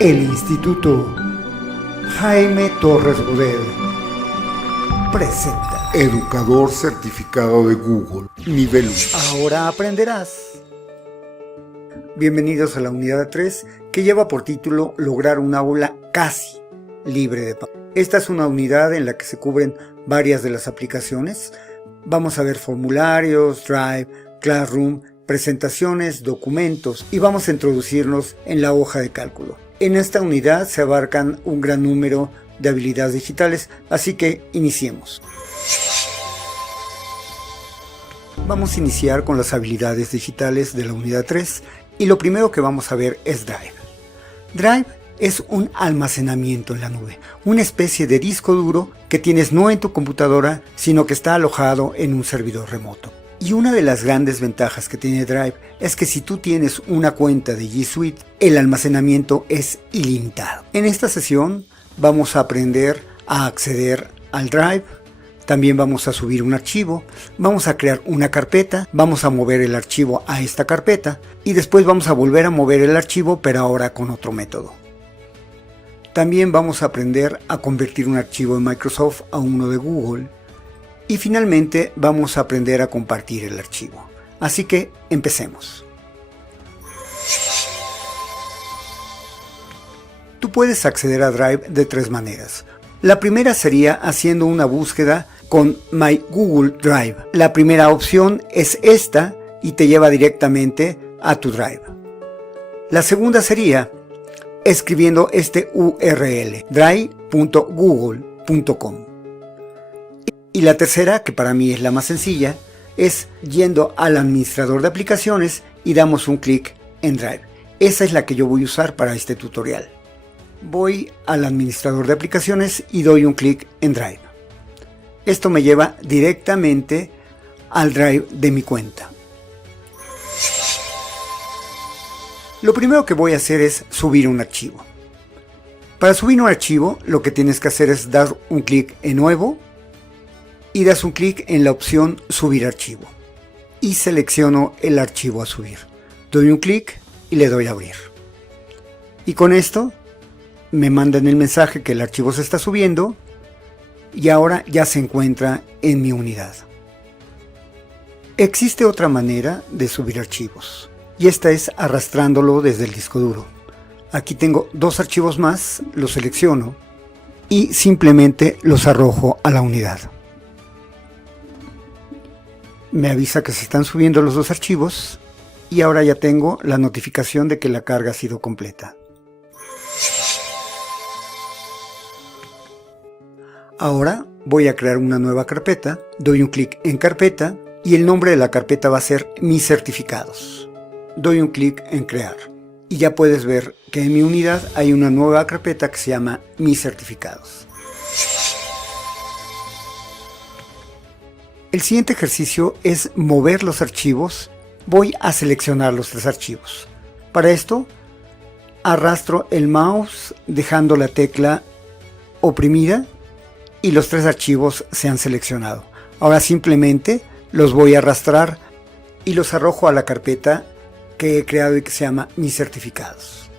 El Instituto Jaime Torres Bodet presenta Educador certificado de Google, nivel 1. Ahora aprenderás. Bienvenidos a la unidad 3, que lleva por título Lograr un aula casi libre de pago. Esta es una unidad en la que se cubren varias de las aplicaciones. Vamos a ver formularios, Drive, Classroom, presentaciones, documentos y vamos a introducirnos en la hoja de cálculo. En esta unidad se abarcan un gran número de habilidades digitales, así que iniciemos. Vamos a iniciar con las habilidades digitales de la unidad 3 y lo primero que vamos a ver es Drive. Drive es un almacenamiento en la nube, una especie de disco duro que tienes no en tu computadora, sino que está alojado en un servidor remoto. Y una de las grandes ventajas que tiene Drive es que si tú tienes una cuenta de G Suite, el almacenamiento es ilimitado. En esta sesión vamos a aprender a acceder al Drive, también vamos a subir un archivo, vamos a crear una carpeta, vamos a mover el archivo a esta carpeta y después vamos a volver a mover el archivo, pero ahora con otro método. También vamos a aprender a convertir un archivo de Microsoft a uno de Google. Y finalmente vamos a aprender a compartir el archivo. Así que empecemos. Tú puedes acceder a Drive de tres maneras. La primera sería haciendo una búsqueda con My Google Drive. La primera opción es esta y te lleva directamente a tu Drive. La segunda sería escribiendo este URL, drive.google.com. Y la tercera, que para mí es la más sencilla, es yendo al administrador de aplicaciones y damos un clic en Drive. Esa es la que yo voy a usar para este tutorial. Voy al administrador de aplicaciones y doy un clic en Drive. Esto me lleva directamente al Drive de mi cuenta. Lo primero que voy a hacer es subir un archivo. Para subir un archivo, lo que tienes que hacer es dar un clic en Nuevo y das un clic en la opción Subir archivo y selecciono el archivo a subir. Doy un clic y le doy a abrir. Y con esto me mandan el mensaje que el archivo se está subiendo y ahora ya se encuentra en mi unidad. Existe otra manera de subir archivos y esta es arrastrándolo desde el disco duro. Aquí tengo dos archivos más, los selecciono y simplemente los arrojo a la unidad. Me avisa que se están subiendo los dos archivos y ahora ya tengo la notificación de que la carga ha sido completa. Ahora voy a crear una nueva carpeta, doy un clic en carpeta y el nombre de la carpeta va a ser Mis certificados. Doy un clic en crear y ya puedes ver que en mi unidad hay una nueva carpeta que se llama Mis certificados. El siguiente ejercicio es mover los archivos. Voy a seleccionar los tres archivos. Para esto, arrastro el mouse dejando la tecla oprimida y los tres archivos se han seleccionado. Ahora simplemente los voy a arrastrar y los arrojo a la carpeta que he creado y que se llama Mis certificados.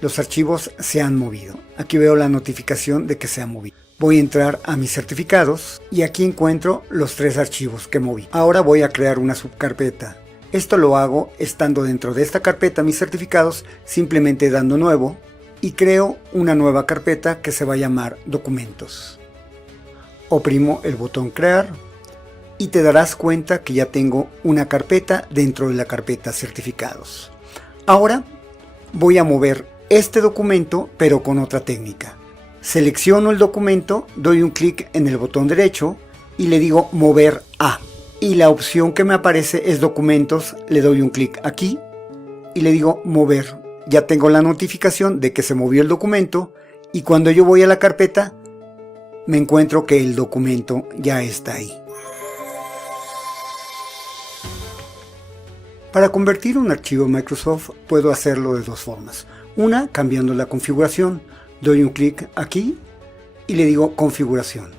Los archivos se han movido. Aquí veo la notificación de que se han movido. Voy a entrar a mis certificados y aquí encuentro los tres archivos que moví. Ahora voy a crear una subcarpeta. Esto lo hago estando dentro de esta carpeta mis certificados, simplemente dando nuevo y creo una nueva carpeta que se va a llamar documentos. Oprimo el botón crear y te darás cuenta que ya tengo una carpeta dentro de la carpeta certificados. Ahora voy a mover este documento pero con otra técnica. Selecciono el documento, doy un clic en el botón derecho y le digo mover a. Y la opción que me aparece es documentos, le doy un clic aquí y le digo mover. Ya tengo la notificación de que se movió el documento y cuando yo voy a la carpeta me encuentro que el documento ya está ahí. Para convertir un archivo Microsoft puedo hacerlo de dos formas. Una, cambiando la configuración. Doy un clic aquí y le digo configuración.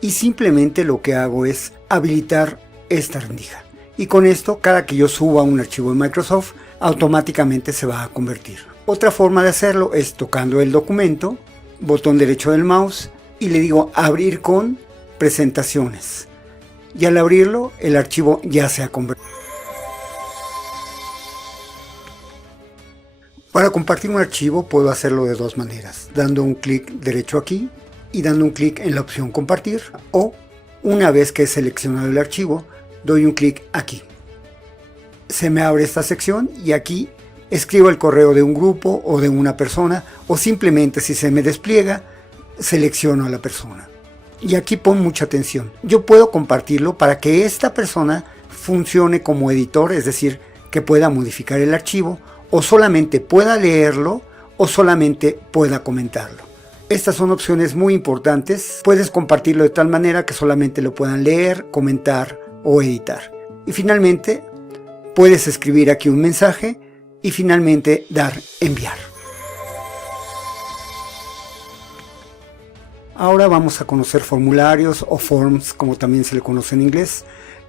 Y simplemente lo que hago es habilitar esta rendija. Y con esto, cada que yo suba un archivo de Microsoft, automáticamente se va a convertir. Otra forma de hacerlo es tocando el documento, botón derecho del mouse y le digo abrir con presentaciones. Y al abrirlo, el archivo ya se ha convertido. Para compartir un archivo puedo hacerlo de dos maneras, dando un clic derecho aquí y dando un clic en la opción compartir, o una vez que he seleccionado el archivo, doy un clic aquí. Se me abre esta sección y aquí escribo el correo de un grupo o de una persona, o simplemente si se me despliega, selecciono a la persona. Y aquí pon mucha atención. Yo puedo compartirlo para que esta persona funcione como editor, es decir, que pueda modificar el archivo, o solamente pueda leerlo, o solamente pueda comentarlo. Estas son opciones muy importantes. Puedes compartirlo de tal manera que solamente lo puedan leer, comentar o editar. Y finalmente, puedes escribir aquí un mensaje y finalmente dar enviar. Ahora vamos a conocer formularios o forms, como también se le conoce en inglés.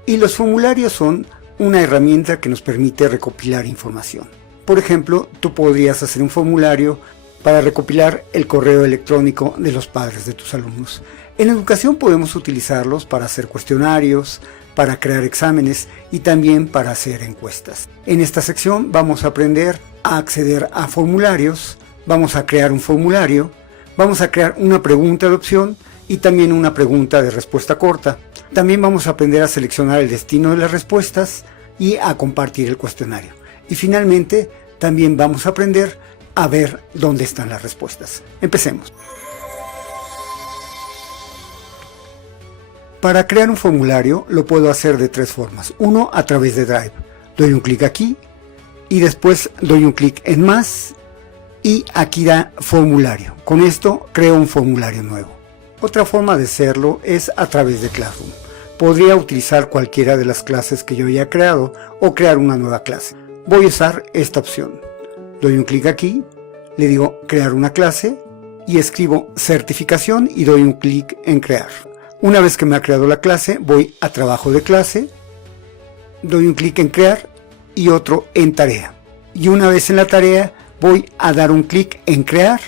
Y los formularios son una herramienta que nos permite recopilar información. Por ejemplo, tú podrías hacer un formulario para recopilar el correo electrónico de los padres de tus alumnos. En educación podemos utilizarlos para hacer cuestionarios, para crear exámenes y también para hacer encuestas. En esta sección vamos a aprender a acceder a formularios, vamos a crear un formulario, vamos a crear una pregunta de opción y también una pregunta de respuesta corta. También vamos a aprender a seleccionar el destino de las respuestas y a compartir el cuestionario. Y finalmente también vamos a aprender a ver dónde están las respuestas. Empecemos. Para crear un formulario lo puedo hacer de tres formas. Uno, a través de Drive. Doy un clic aquí y después doy un clic en más y aquí da formulario. Con esto creo un formulario nuevo. Otra forma de hacerlo es a través de Classroom. Podría utilizar cualquiera de las clases que yo haya creado o crear una nueva clase. Voy a usar esta opción. Doy un clic aquí, le digo crear una clase y escribo certificación y doy un clic en crear. Una vez que me ha creado la clase, voy a trabajo de clase, doy un clic en crear y otro en tarea. Y una vez en la tarea, voy a dar un clic en crear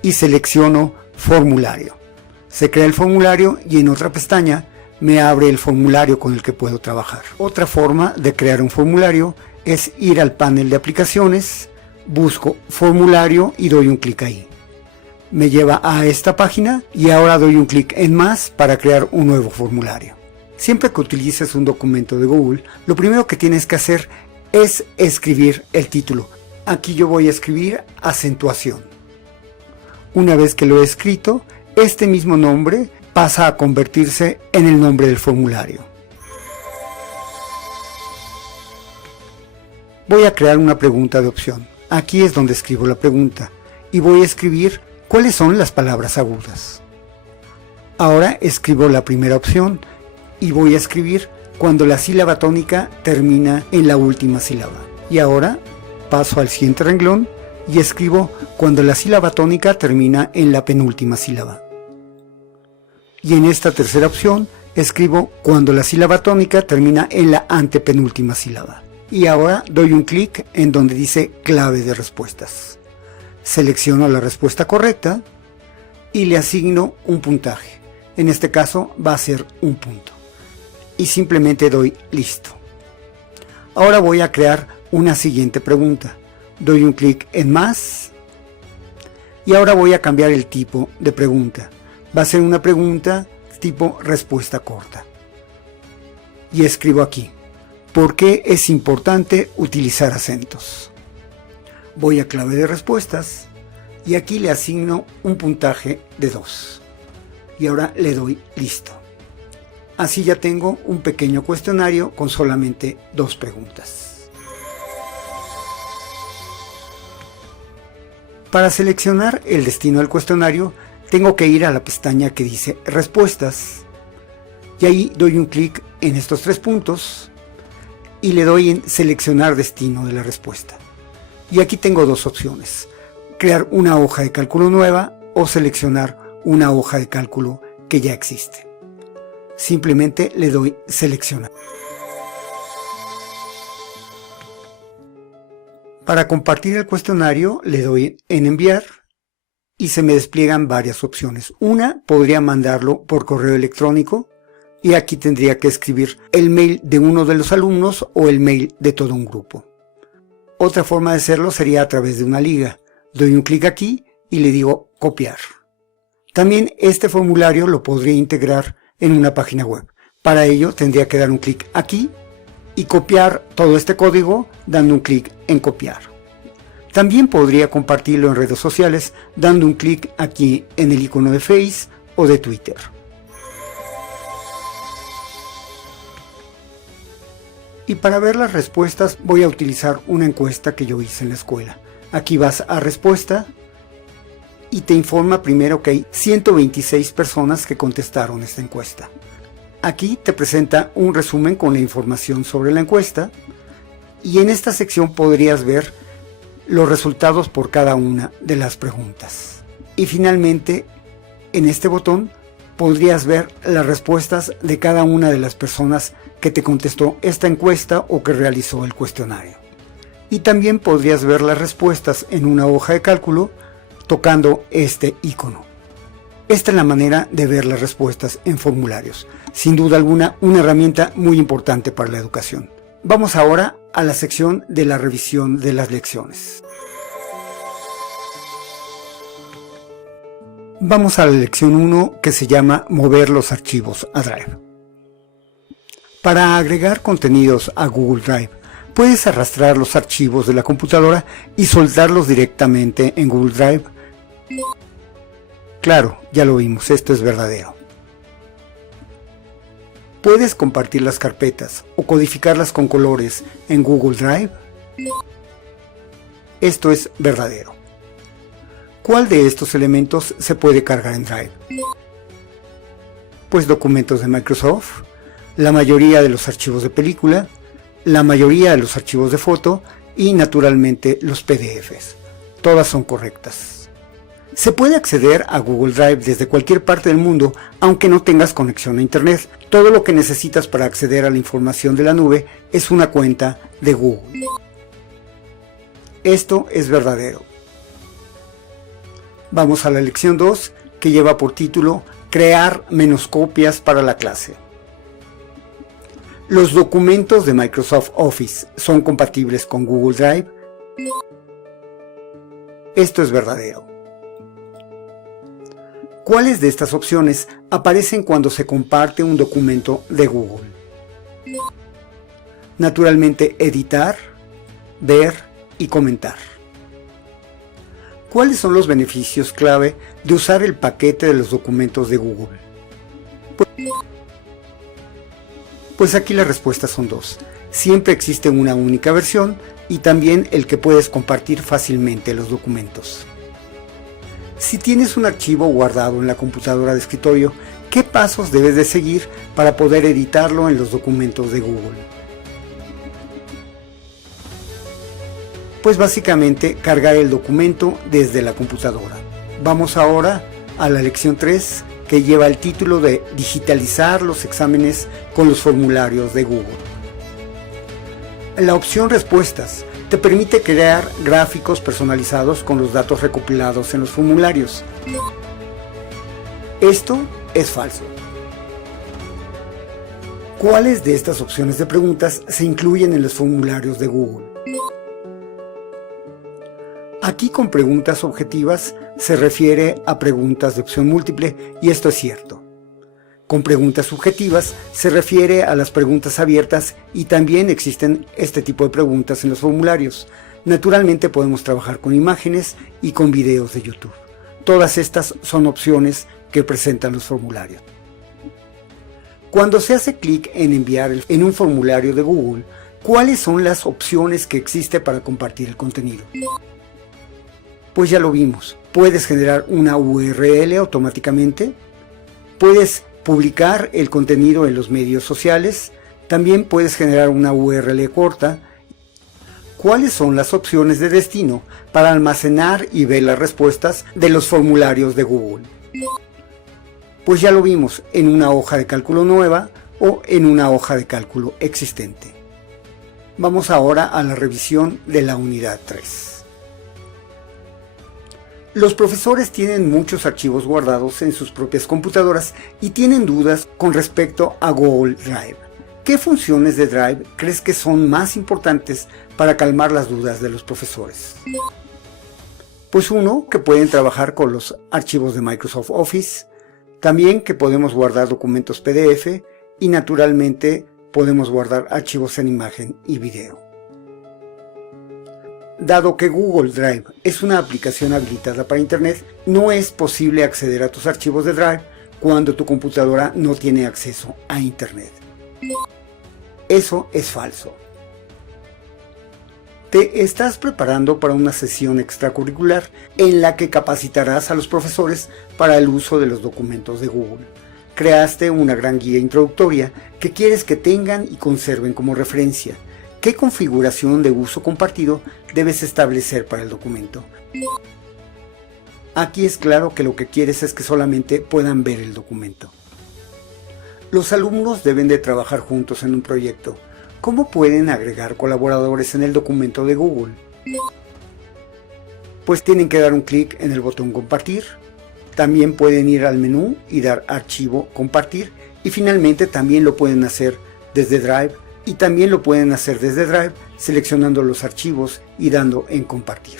y selecciono formulario. Se crea el formulario y en otra pestaña me abre el formulario con el que puedo trabajar. Otra forma de crear un formulario es ir al panel de aplicaciones, busco formulario y doy un clic ahí. Me lleva a esta página y ahora doy un clic en más para crear un nuevo formulario. Siempre que utilices un documento de Google, lo primero que tienes que hacer es escribir el título. Aquí yo voy a escribir acentuación. Una vez que lo he escrito, este mismo nombre pasa a convertirse en el nombre del formulario. Voy a crear una pregunta de opción. Aquí es donde escribo la pregunta y voy a escribir cuáles son las palabras agudas. Ahora escribo la primera opción y voy a escribir cuando la sílaba tónica termina en la última sílaba. Y ahora paso al siguiente renglón y escribo cuando la sílaba tónica termina en la penúltima sílaba. Y en esta tercera opción escribo cuando la sílaba tónica termina en la antepenúltima sílaba. Y ahora doy un clic en donde dice clave de respuestas. Selecciono la respuesta correcta y le asigno un puntaje. En este caso va a ser un punto. Y simplemente doy listo. Ahora voy a crear una siguiente pregunta. Doy un clic en más y ahora voy a cambiar el tipo de pregunta. Va a ser una pregunta tipo respuesta corta. Y escribo aquí, ¿por qué es importante utilizar acentos? Voy a clave de respuestas y aquí le asigno un puntaje de 2. Y ahora le doy listo. Así ya tengo un pequeño cuestionario con solamente 2 preguntas. Para seleccionar el destino del cuestionario, tengo que ir a la pestaña que dice respuestas. Y ahí doy un clic en estos 3 puntos y le doy en seleccionar destino de la respuesta. Y aquí tengo 2 opciones. Crear una hoja de cálculo nueva o seleccionar una hoja de cálculo que ya existe. Simplemente le doy seleccionar. Para compartir el cuestionario le doy en enviar y se me despliegan varias opciones. Una, podría mandarlo por correo electrónico y aquí tendría que escribir el mail de uno de los alumnos o el mail de todo un grupo. Otra forma de hacerlo sería a través de una liga. Doy un clic aquí y le digo copiar. También este formulario lo podría integrar en una página web. Para ello tendría que dar un clic aquí y copiar todo este código dando un clic en copiar. También podría compartirlo en redes sociales dando un clic aquí en el icono de Face o de Twitter. Y para ver las respuestas voy a utilizar una encuesta que yo hice en la escuela. Aquí vas a respuesta y te informa primero que hay 126 personas que contestaron esta encuesta. Aquí te presenta un resumen con la información sobre la encuesta y en esta sección podrías ver los resultados por cada una de las preguntas. Y finalmente, en este botón podrías ver las respuestas de cada una de las personas que te contestó esta encuesta o que realizó el cuestionario. Y también podrías ver las respuestas en una hoja de cálculo tocando este icono. Esta es la manera de ver las respuestas en formularios. Sin duda alguna, una herramienta muy importante para la educación. Vamos ahora a la sección de la revisión de las lecciones. Vamos a la lección 1 que se llama Mover los archivos a Drive. Para agregar contenidos a Google Drive, puedes arrastrar los archivos de la computadora y soltarlos directamente en Google Drive. Claro, ya lo vimos, esto es verdadero. ¿Puedes compartir las carpetas o codificarlas con colores en Google Drive? Esto es verdadero. ¿Cuál de estos elementos se puede cargar en Drive? Pues documentos de Microsoft, la mayoría de los archivos de película, la mayoría de los archivos de foto y naturalmente los PDFs. Todas son correctas. Se puede acceder a Google Drive desde cualquier parte del mundo, aunque no tengas conexión a Internet. Todo lo que necesitas para acceder a la información de la nube es una cuenta de Google. Esto es verdadero. Vamos a la lección 2, que lleva por título Crear menos copias para la clase. ¿Los documentos de Microsoft Office son compatibles con Google Drive? Esto es verdadero. ¿Cuáles de estas opciones aparecen cuando se comparte un documento de Google? Naturalmente, editar, ver y comentar. ¿Cuáles son los beneficios clave de usar el paquete de los documentos de Google? Pues aquí las respuestas son dos. Siempre existe una única versión y también el que puedes compartir fácilmente los documentos. Si tienes un archivo guardado en la computadora de escritorio, ¿qué pasos debes de seguir para poder editarlo en los documentos de Google? Pues básicamente cargar el documento desde la computadora. Vamos ahora a la lección 3, que lleva el título de Digitalizar los exámenes con los formularios de Google. La opción Respuestas te permite crear gráficos personalizados con los datos recopilados en los formularios. Esto es falso. ¿Cuáles de estas opciones de preguntas se incluyen en los formularios de Google? Aquí con preguntas objetivas se refiere a preguntas de opción múltiple y esto es cierto. Con preguntas subjetivas se refiere a las preguntas abiertas y también existen este tipo de preguntas en los formularios. Naturalmente podemos trabajar con imágenes y con videos de YouTube. Todas estas son opciones que presentan los formularios. Cuando se hace clic en enviar en un formulario de Google, ¿cuáles son las opciones que existe para compartir el contenido? Pues ya lo vimos. Puedes generar una URL automáticamente. Puedes publicar el contenido en los medios sociales. También puedes generar una URL corta. ¿Cuáles son las opciones de destino para almacenar y ver las respuestas de los formularios de Google? Pues ya lo vimos, en una hoja de cálculo nueva o en una hoja de cálculo existente. Vamos ahora a la revisión de la unidad 3. Los profesores tienen muchos archivos guardados en sus propias computadoras y tienen dudas con respecto a Google Drive. ¿Qué funciones de Drive crees que son más importantes para calmar las dudas de los profesores? Pues uno, que pueden trabajar con los archivos de Microsoft Office, también que podemos guardar documentos PDF y naturalmente podemos guardar archivos en imagen y video. Dado que Google Drive es una aplicación habilitada para Internet, no es posible acceder a tus archivos de Drive cuando tu computadora no tiene acceso a Internet. Eso es falso. Te estás preparando para una sesión extracurricular en la que capacitarás a los profesores para el uso de los documentos de Google. Creaste una gran guía introductoria que quieres que tengan y conserven como referencia. ¿Qué configuración de uso compartido debes establecer para el documento? Aquí es claro que lo que quieres es que solamente puedan ver el documento. Los alumnos deben de trabajar juntos en un proyecto. ¿Cómo pueden agregar colaboradores en el documento de Google? Pues tienen que dar un clic en el botón compartir. También pueden ir al menú y dar archivo compartir. Y finalmente también lo pueden hacer desde Drive. Y también lo pueden hacer desde Drive seleccionando los archivos y dando en compartir.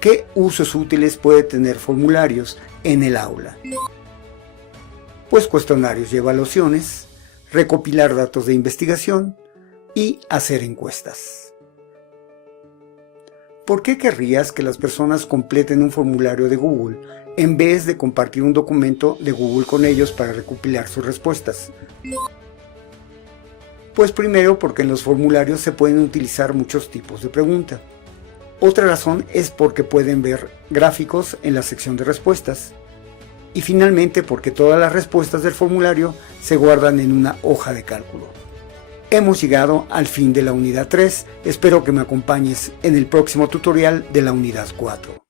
¿Qué usos útiles puede tener formularios en el aula? Pues cuestionarios y evaluaciones, recopilar datos de investigación y hacer encuestas. ¿Por qué querrías que las personas completen un formulario de Google en vez de compartir un documento de Google con ellos para recopilar sus respuestas? Pues primero porque en los formularios se pueden utilizar muchos tipos de pregunta. Otra razón es porque pueden ver gráficos en la sección de respuestas. Y finalmente porque todas las respuestas del formulario se guardan en una hoja de cálculo. Hemos llegado al fin de la unidad 3, espero que me acompañes en el próximo tutorial de la unidad 4.